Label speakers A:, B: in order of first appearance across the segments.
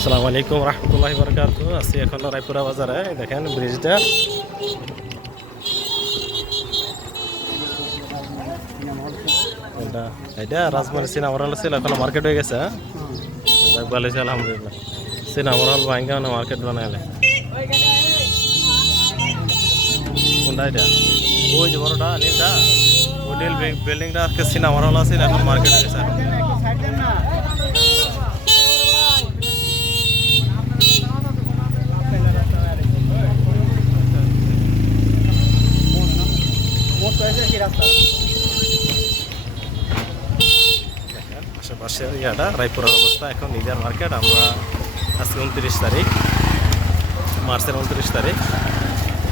A: আসসালামু আলাইকুম রহমতুল্লাহ বরকাত আছি এখন রায়পুরা বাজারে। দেখেন ব্রিজটা। এটা এটা রাজবাড়ি সিনেমা হল ছিল, এখন মার্কেট হয়ে গেছে হ্যাঁ? ভালো আলহামদুলিল্লাহ। হল ভাঙ্গা না মার্কেট বানাইলে। কোনটা এটা? ওই যে বড়টা, নীলটা। ওই নীল বিল্ডিংটা আজকে সিনেমা হল আছে এখন মার্কেট হয়ে গেছে। দেখেন, আশেপাশের রায়পুরের অবস্থা এখন নিজের মার্কেট আমরা আজকে উনত্রিশ তারিখ মার্চের উনত্রিশ তারিখ।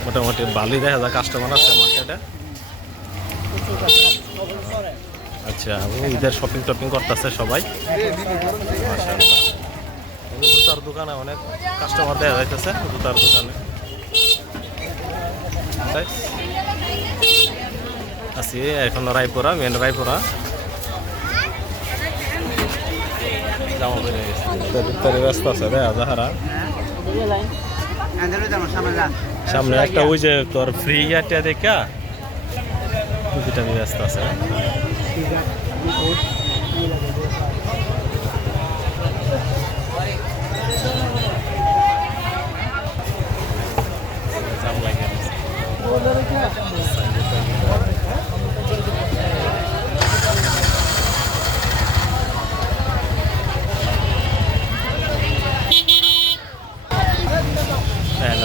A: মোটামুটি ভালোই দেখা যায় কাস্টমার আছে মার্কেটে আচ্ছা ঈদের শপিং টপিং করতেছে সবাই। জুতার দোকানে অনেক কাস্টমার দেখা যাইতেছে জুতার দোকানে? আছি, এখন রায়পুরা মেন রায়পুরা। ব্যস্ত আছে রে সামনে একটা ওই যে তোর ফ্রি ইয়ারটা দেখা দুটা ব্যস্ত আছে। জাম লাগে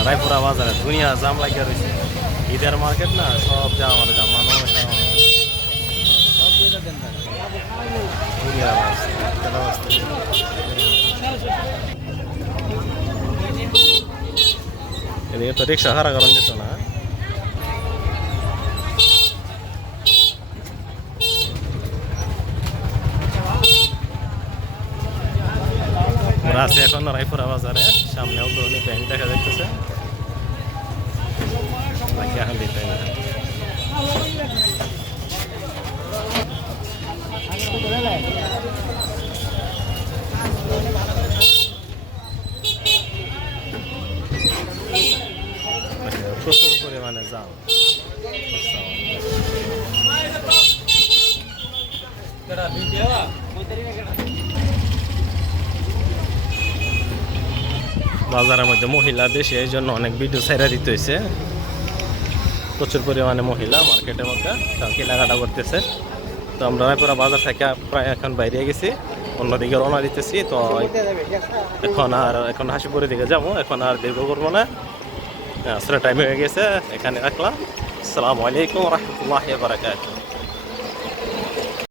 A: রায়পুরা বাজারে, দুনিয়া জাম লাগিয়ে রয়েছে ঈদের মার্কেট না, সব জাম আমার জাম মানুষ। এদিকে তো রিক্সা হারা কারণ যেত না আমরা আছি এখন রায়পুরা বাজারে। সামনে অগ্রণী ব্যাংক দেখা যাইতেছে। বাকি এখন দিতে না প্রচুর পরিমাণে যাও। বাজারের মধ্যে মহিলা বেশি এই জন্য অনেক ভিডিও ছাইরা দিতে হয়েছে প্রচুর পরিমাণে মহিলা মার্কেটের মধ্যে কেনাকাটা করতেছে। তো আমরা পুরো বাজার থেকে প্রায় এখন বাইরে গেছি, অন্যদিকে রওনা দিতেছি। তো এখন আর, এখন হাসিপুরের দিকে যাব, এখন আর দীর্ঘ করব না। আসলে টাইম হয়ে গেছে, এখানে রাখলাম। আসসালামু আলাইকুম রহমতুল্লাহ বারাকাতুহ।